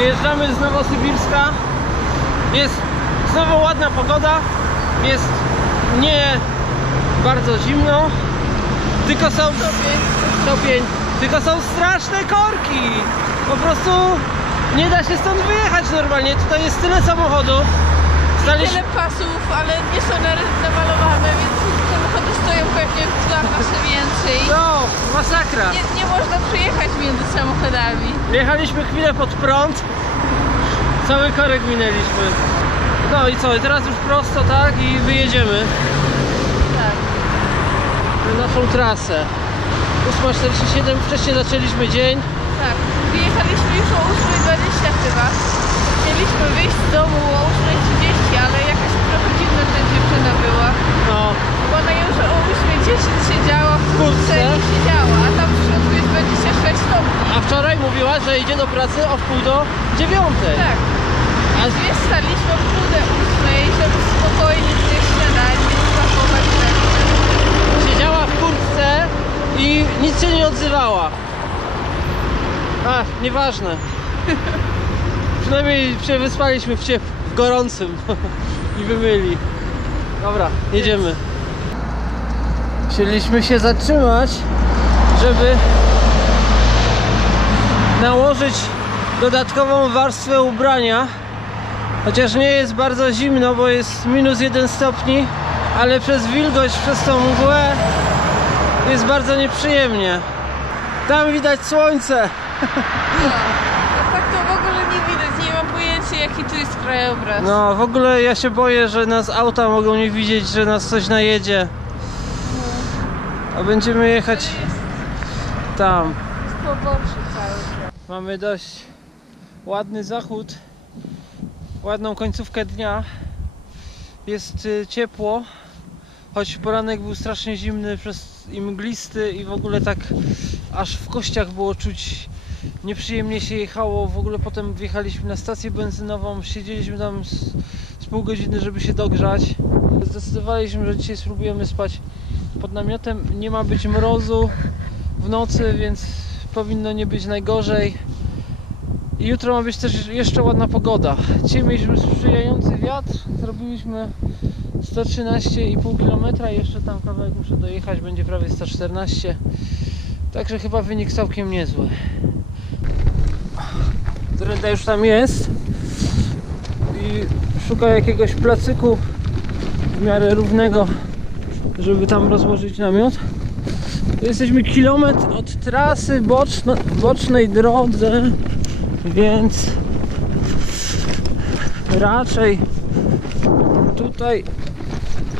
Wyjeżdżamy z Nowosybirska. Jest znowu ładna pogoda. Jest nie bardzo zimno. Tylko są stopień. Tylko są straszne korki. Po prostu nie da się stąd wyjechać normalnie. Tutaj jest tyle samochodów. Tyle pasów, ale nie są namalowane, więc samochody stoją pewnie w tlach nasze więcej. No, masakra. Nie można przejechać między samochodami. Jechaliśmy chwilę pod prąd. Cały korek minęliśmy. No i co? I teraz już prosto, tak? I wyjedziemy Tak. na naszą trasę. 8:47, wcześniej zaczęliśmy dzień. Tak. Wyjechaliśmy już o 8:20 chyba. Chcieliśmy wyjść z domu o 8:30, ale jakaś trochę dziwna ta dziewczyna była. No. Bo ona już o 8:10 siedziała w kurtce i siedziała, a tam w środku jest 26 stopni. A wczoraj mówiła, że idzie do pracy o 8:30. Tak. A my staliśmy o 7:30, żeby spokojnie zjeść śniadanie i spakować rzeczy. Siedziała w kurtce i nic się nie odzywała. Ach, nieważne. Przynajmniej się wyspaliśmy w gorącym i wymyli. Dobra, jedziemy. Chcieliśmy się zatrzymać, żeby nałożyć dodatkową warstwę ubrania. Chociaż nie jest bardzo zimno, bo jest -1 stopni, ale przez wilgoć, przez tą mgłę jest bardzo nieprzyjemnie. Tam widać słońce. A tak to w ogóle nie widać, nie mam pojęcia jaki tu jest krajobraz. No w ogóle ja się boję, że nas auta mogą nie widzieć, że nas coś najedzie. A będziemy jechać tam. Jest pobocze cały. Mamy dość ładny zachód, ładną końcówkę dnia. Jest ciepło, choć poranek był strasznie zimny i mglisty i w ogóle tak aż w kościach było czuć, nieprzyjemnie się jechało. W ogóle potem wjechaliśmy na stację benzynową, siedzieliśmy tam z pół godziny, żeby się dogrzać. Zdecydowaliśmy, że dzisiaj spróbujemy spać pod namiotem. Nie ma być mrozu w nocy, więc powinno nie być najgorzej. I jutro ma być też jeszcze ładna pogoda. Dzisiaj mieliśmy sprzyjający wiatr, zrobiliśmy 113,5 km, jeszcze tam kawałek muszę dojechać, będzie prawie 114. Także chyba wynik całkiem niezły. Dreda już tam jest i szuka jakiegoś placyku w miarę równego, żeby tam rozłożyć namiot. Tu jesteśmy kilometr od trasy bocznej drodze, więc raczej tutaj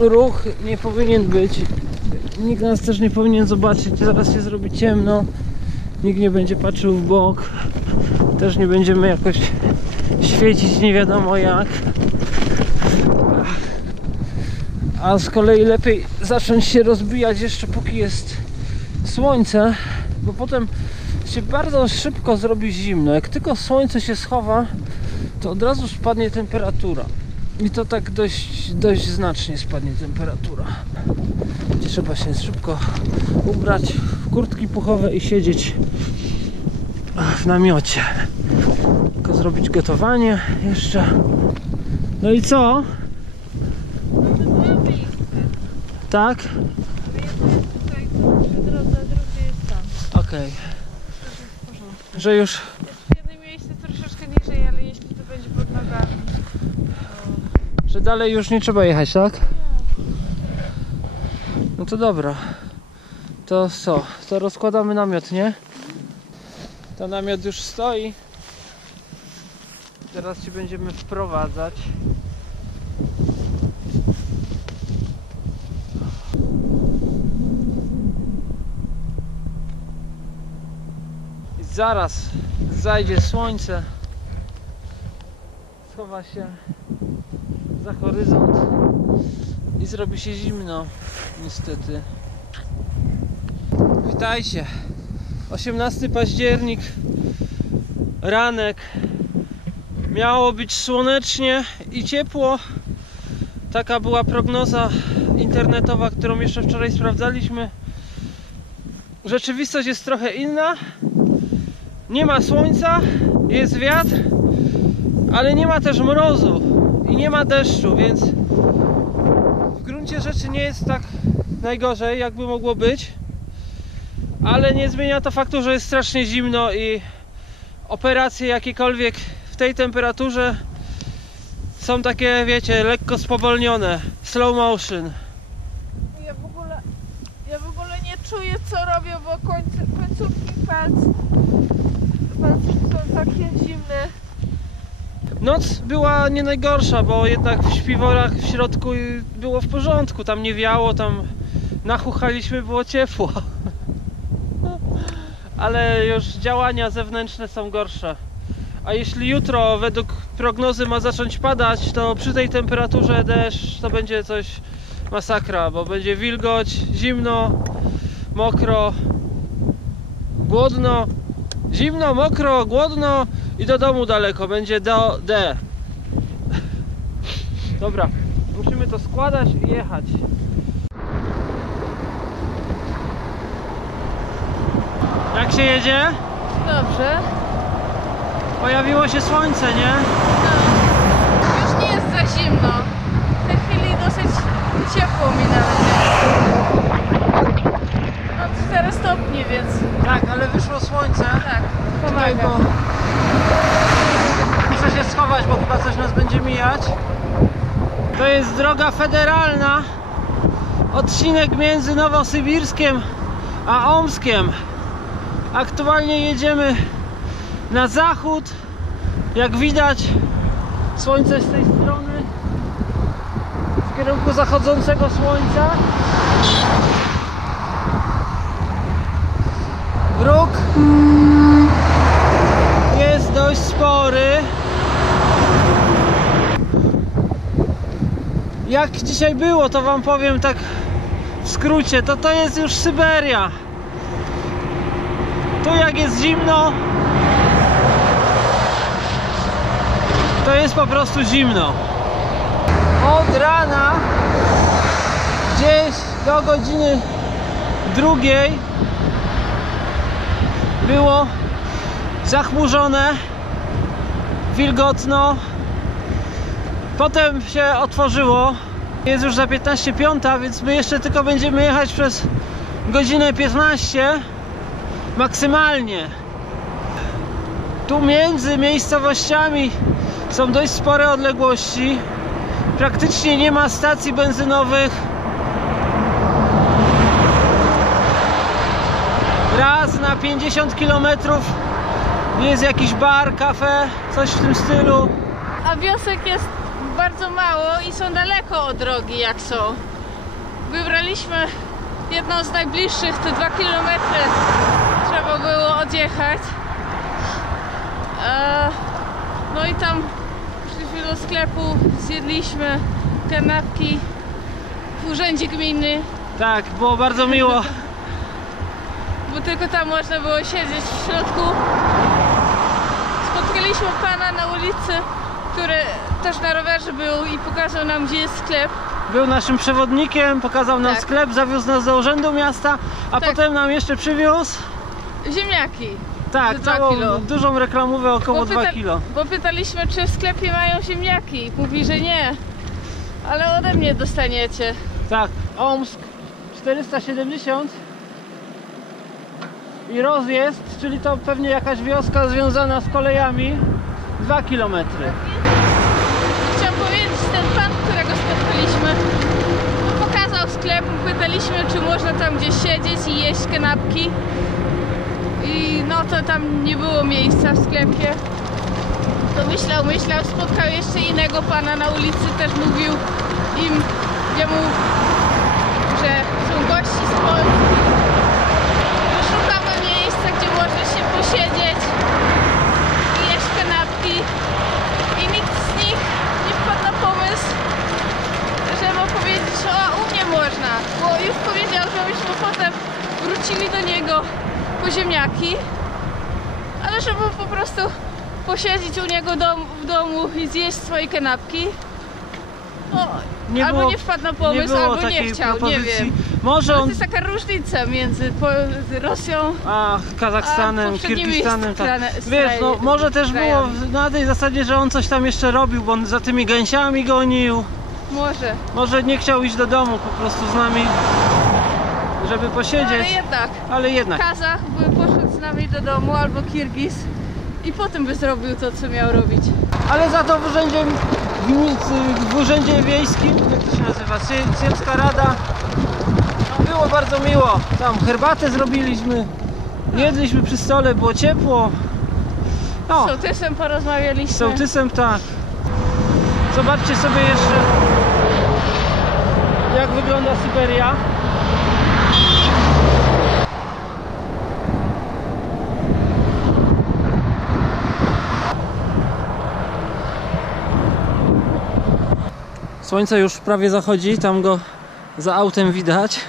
ruch nie powinien być. Nikt nas też nie powinien zobaczyć. Zaraz się zrobi ciemno, nikt nie będzie patrzył w bok, też nie będziemy jakoś świecić nie wiadomo jak. A z kolei lepiej zacząć się rozbijać jeszcze póki jest słońce, bo potem się bardzo szybko zrobi zimno. Jak tylko słońce się schowa, to od razu spadnie temperatura. I to tak dość znacznie spadnie temperatura. Trzeba się szybko ubrać w kurtki puchowe i siedzieć w namiocie. Tylko zrobić gotowanie jeszcze. No i co? Tak? Tutaj przy drodze, a drugie jest tam. Okej. Że już... Jedno miejsce troszeczkę niżej, ale jeśli to będzie pod nogami. Że dalej już nie trzeba jechać, tak? No to dobra. To co? To rozkładamy namiot, nie? To namiot już stoi. Teraz się będziemy wprowadzać. I zaraz zajdzie słońce. Schowa się za horyzont i zrobi się zimno, niestety. Witajcie. 18 październik, ranek. Miało być słonecznie i ciepło. Taka była prognoza internetowa, którą jeszcze wczoraj sprawdzaliśmy. Rzeczywistość jest trochę inna. Nie ma słońca, jest wiatr, ale nie ma też mrozu i nie ma deszczu, więc w gruncie rzeczy nie jest tak najgorzej, jakby mogło być. Ale nie zmienia to faktu, że jest strasznie zimno i operacje jakiekolwiek w tej temperaturze są takie, wiecie, lekko spowolnione, slow motion. Ja w ogóle nie czuję, co robię, bo końcówki palców są takie zimne. Noc była nie najgorsza, bo jednak w śpiworach w środku było w porządku, tam nie wiało, tam nachuchaliśmy, było ciepło. Ale już działania zewnętrzne są gorsze. A jeśli jutro według prognozy ma zacząć padać, to przy tej temperaturze deszcz to będzie coś masakra, bo będzie wilgoć, zimno, mokro, głodno, zimno, mokro, głodno i do domu daleko, będzie do D. Dobra, musimy to składać i jechać. Jak się jedzie? Dobrze. Pojawiło się słońce, nie? No, już nie jest za zimno. W tej chwili dosyć ciepło mi nawet jest. No 4 stopnie, więc Tak, ale wyszło słońce. tak, Tutaj, pomaga. bo muszę się schować, bo chyba coś nas będzie mijać. To jest droga federalna. Odcinek między Nowosybirskiem a Omskiem. Aktualnie jedziemy na zachód. Jak widać, słońce z tej strony, w kierunku zachodzącego słońca. Wróg jest dość spory. Jak dzisiaj było, to wam powiem tak w skrócie, to jest już Syberia. Tu jak jest zimno, to jest po prostu zimno. Od rana gdzieś do godziny 2 było zachmurzone, wilgotno. Potem się otworzyło. Jest już za 15:05, więc my jeszcze tylko będziemy jechać przez godzinę 15 maksymalnie. Tu między miejscowościami są dość spore odległości. Praktycznie nie ma stacji benzynowych. Raz na 50 km jest jakiś bar, kafe, coś w tym stylu. A wiosek jest bardzo mało i są daleko od drogi, jak są. Wybraliśmy jedną z najbliższych, te 2 km trzeba było odjechać. No i tam przyszliśmy do sklepu, zjedliśmy kanapki w urzędzie gminy. Tak, było bardzo miło. Bo tylko tam można było siedzieć w środku. Spotkaliśmy pana na ulicy, który też na rowerze był i pokazał nam, gdzie jest sklep. Był naszym przewodnikiem, pokazał nam Tak. sklep, zawiózł nas do urzędu miasta, a Tak. potem nam jeszcze przywiózł. Ziemniaki. Tak, Za 2 całą kilo. dużą reklamówę około 2 kilo. Bo pytaliśmy, czy w sklepie mają ziemniaki. Mówi, że nie. Ale ode mnie dostaniecie. Tak, Omsk 470 i rozjazd, czyli to pewnie jakaś wioska związana z kolejami, 2 km. Chciałam powiedzieć, ten pan, którego spotkaliśmy, pokazał sklep, pytaliśmy, czy można tam gdzieś siedzieć i jeść kanapki. I no to tam nie było miejsca w sklepie. To myślał, spotkał jeszcze innego pana na ulicy, też mówił jemu, że są gości z Polski. Szukamy miejsca, gdzie można się posiedzieć i jeść kanapki. I nikt z nich nie wpadł na pomysł, żeby powiedzieć, że u mnie można. Bo już powiedział, żebyśmy potem wrócili do niego po ziemniaki, ale żeby po prostu posiedzieć u niego w domu i zjeść swoje kanapki. No, albo nie wpadł na pomysł, albo nie chciał, nie wiem. Może To on... jest taka różnica między Rosją A, Kazachstanem, a poprzednimi Kirgistanem, tak. strane- Wiesz, no może też było krajami. na tej zasadzie, że on coś tam jeszcze robił, bo on za tymi gęsiami gonił. Może. Może nie chciał iść do domu po prostu z nami, żeby No, posiedzieć, ale jednak. tak. Kazach by poszedł z nami do domu albo Kirgiz i potem by zrobił to, co miał robić. Ale za to w urzędzie wiejskim, jak to się nazywa, Sejmska Rada, było bardzo miło. Tam herbatę zrobiliśmy, jedliśmy przy stole, było ciepło. No, Z sołtysem porozmawialiśmy. z sołtysem tak. Zobaczcie sobie jeszcze, jak wygląda Syberia. Słońce już prawie zachodzi, tam go za autem widać.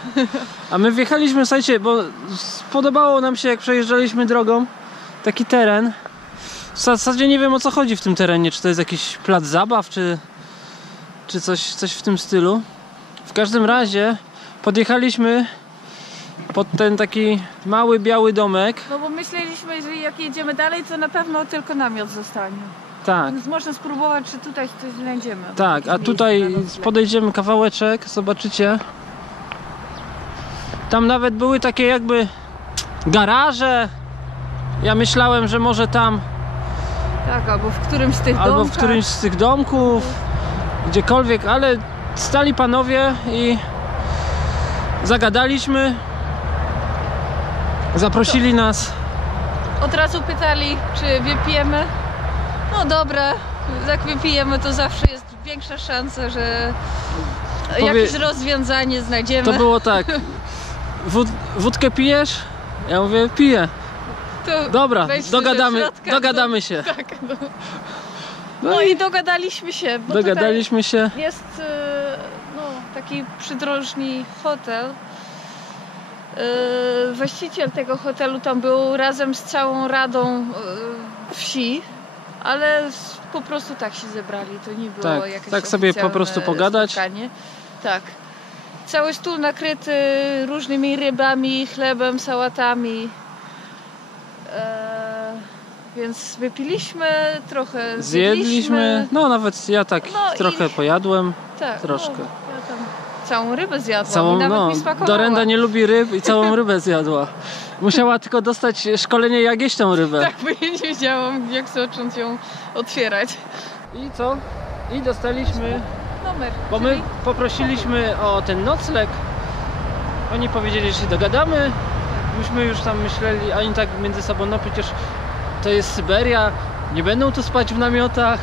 A my wjechaliśmy, słuchajcie, bo spodobało nam się, jak przejeżdżaliśmy drogą, taki teren. W zasadzie nie wiem, o co chodzi w tym terenie, czy to jest jakiś plac zabaw, czy coś w tym stylu. W każdym razie podjechaliśmy pod ten taki mały, biały domek. No bo myśleliśmy, że jak jedziemy dalej, to na pewno tylko namiot zostanie. Tak. Więc można spróbować, czy tutaj coś znajdziemy. Tak, a Jakieś tutaj miejsce na nocleg. podejdziemy kawałeczek, zobaczycie. Tam nawet były takie jakby garaże. Ja myślałem, że może tam, Tak, albo w którymś z tych albo w domkach. którymś z tych domków, gdziekolwiek, ale stali panowie i zagadaliśmy. Zaprosili nas. Od razu pytali, czy wypijemy. No dobra, jak wypijemy, to zawsze jest większa szansa, że jakieś rozwiązanie znajdziemy. To było tak. Wódkę pijesz? Ja mówię, piję. To Dobra, wejdź do środka, dogadamy się. Tak, no. No i dogadaliśmy się, bo Dogadaliśmy się. tutaj jest no, taki przydrożny hotel. Właściciel tego hotelu tam był razem z całą radą wsi, ale po prostu tak się zebrali, to nie było Tak, jakieś tak sobie po oficjalne prostu pogadać. spotkanie. Tak. Cały stół nakryty różnymi rybami, chlebem, sałatami. Więc wypiliśmy, trochę Zjedliśmy. No nawet ja tak No i- trochę pojadłem. Tak, troszkę. No, ja tam całą rybę zjadłam Całą, i nawet no, mi smakowała. Dorenda nie lubi ryb i całą rybę zjadła. Musiała tylko dostać szkolenie, jak jeść tą rybę. Tak, bo ja nie wiedziałam, jak zacząć ją otwierać. I co? I dostaliśmy, Numer. bo my poprosiliśmy o ten nocleg. Oni powiedzieli, że się dogadamy. Myśmy już tam myśleli, a oni tak między sobą, no przecież to jest Syberia, nie będą tu spać w namiotach.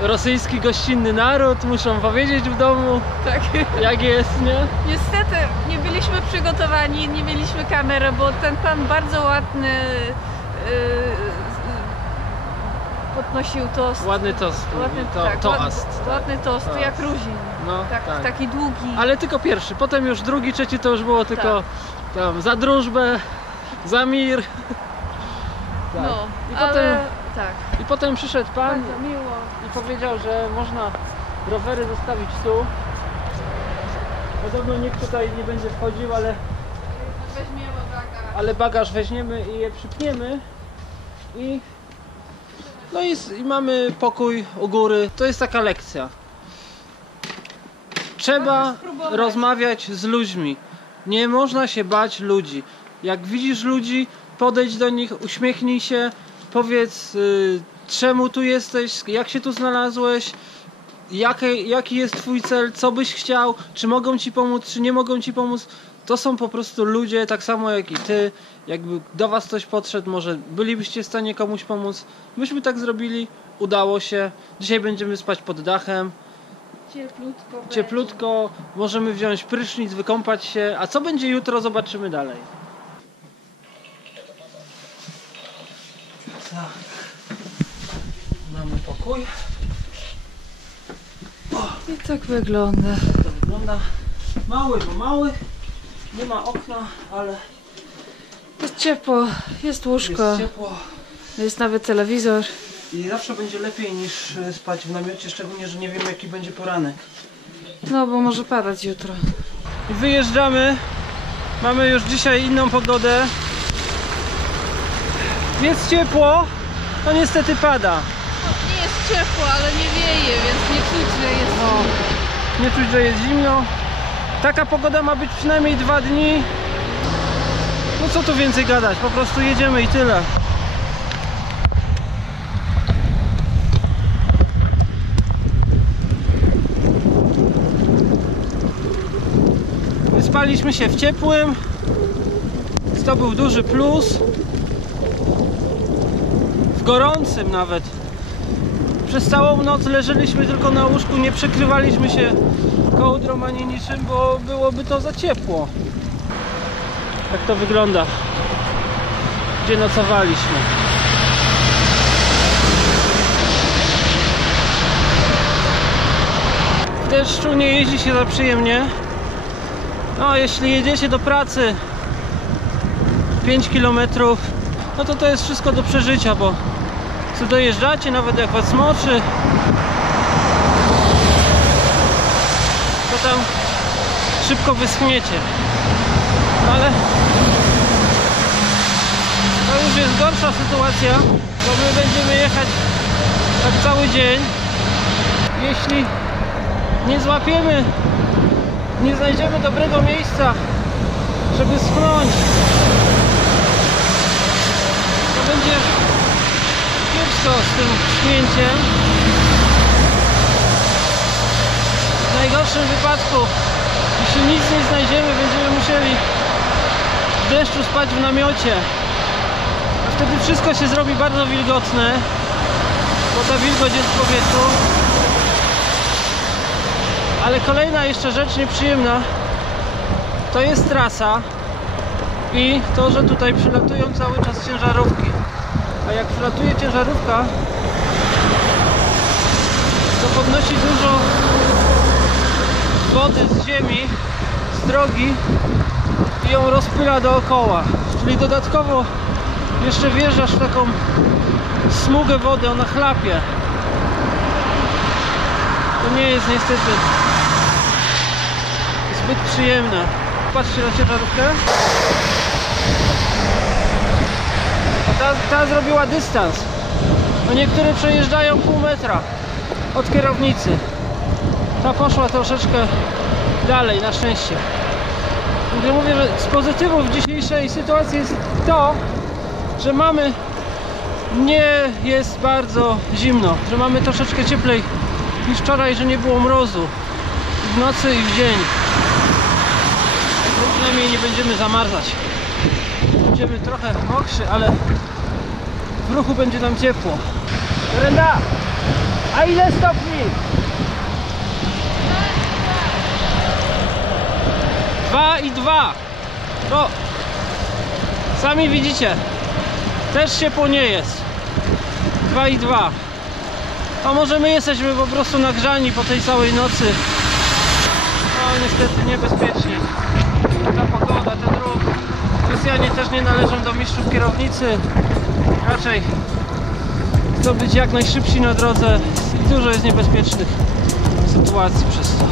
Rosyjski gościnny naród, muszą powiedzieć w domu, Tak. jak jest, nie? Niestety nie byliśmy przygotowani, nie mieliśmy kamery, bo ten pan bardzo ładny podnosił tost. Ładny tost, Ładny, tak, toast. ładny tost, Toast. jak Gruzin. No, Tak, tak. taki długi. Ale tylko pierwszy, potem już drugi, trzeci to już było tylko tam za drużbę, za mir. Tak. No, I ale potem- tak. I potem przyszedł pan Bardzo miło. i powiedział, że można rowery zostawić tu. Podobno nikt tutaj nie będzie wchodził, Weźmiemy bagaż. ale bagaż weźmiemy i je przypniemy. I no i mamy pokój u góry. To jest taka lekcja. Trzeba Warto spróbować. rozmawiać z ludźmi. Nie można się bać ludzi. Jak widzisz ludzi, podejdź do nich, uśmiechnij się, powiedz czemu tu jesteś, jak się tu znalazłeś, jaki jest twój cel, co byś chciał, czy mogą ci pomóc, czy nie mogą ci pomóc. To są po prostu ludzie, tak samo jak i ty. Jakby do was ktoś podszedł, może bylibyście w stanie komuś pomóc. Myśmy tak zrobili, udało się. Dzisiaj będziemy spać pod dachem. Cieplutko. Cieplutko, możemy wziąć prysznic, wykąpać się. A co będzie jutro, zobaczymy dalej. Tak. Mamy pokój. I tak wygląda. To wygląda mały, bo mały. Nie ma okna, ale Jest ciepło, jest łóżko, jest ciepło. jest nawet telewizor. I zawsze będzie lepiej niż spać w namiocie, szczególnie, że nie wiemy, jaki będzie poranek. No bo może padać jutro. i wyjeżdżamy. Mamy już dzisiaj inną pogodę. Jest ciepło, no niestety pada. Nie jest ciepło, ale nie wieje, więc nie czuć, że jest zimno. Nie czuć, że jest zimno. Taka pogoda ma być przynajmniej 2 dni. No co tu więcej gadać, po prostu jedziemy i tyle. Wyspaliśmy się w ciepłym. To był duży plus. W gorącym nawet. Przez całą noc leżeliśmy tylko na łóżku, nie przykrywaliśmy się kołdrą ani niczym, bo byłoby to za ciepło. Tak to wygląda, gdzie nocowaliśmy. W deszczu nie jeździ się za przyjemnie. No, jeśli jedziecie do pracy 5 km, no to jest wszystko do przeżycia, bo co dojeżdżacie, nawet jak was moczy, to tam szybko wyschniecie. Ale to już jest gorsza sytuacja, bo my będziemy jechać tak cały dzień. Jeśli nie złapiemy, nie znajdziemy dobrego miejsca, żeby schnąć, to będzie kiepsko z tym schnięciem. W najgorszym wypadku, jeśli nic nie znajdziemy, będziemy musieli w deszczu spać w namiocie. A wtedy wszystko się zrobi bardzo wilgotne, bo ta wilgoć jest w powietrzu. Ale kolejna jeszcze rzecz nieprzyjemna to jest trasa i to, że tutaj przylatują cały czas ciężarówki. A jak przylatuje ciężarówka, to podnosi dużo wody z ziemi, z drogi i ją rozpyla dookoła. Czyli dodatkowo jeszcze wjeżdżasz w taką smugę wody, ona chlapie. To nie jest niestety zbyt przyjemne. Patrzcie na ciężarówkę. Ta zrobiła dystans. No niektóre przejeżdżają pół metra od kierownicy. Ta poszła troszeczkę dalej, na szczęście. Ja mówię, że z pozytywów dzisiejszej sytuacji jest to, że nie jest bardzo zimno, że mamy troszeczkę cieplej niż wczoraj, że nie było mrozu w nocy i w dzień. Przynajmniej nie będziemy zamarzać. Będziemy trochę mokrzy, ale w ruchu będzie nam ciepło. Brenda, a ile stopni? 2 i 2. No, sami widzicie, też ciepło nie jest. 2 i 2. A może my jesteśmy po prostu nagrzani po tej całej nocy. No niestety niebezpiecznie. Ta pogoda, ten ruch. Rosjanie też nie należą do mistrzów kierownicy. Raczej chcą być jak najszybsi na drodze i dużo jest niebezpiecznych sytuacji przez to.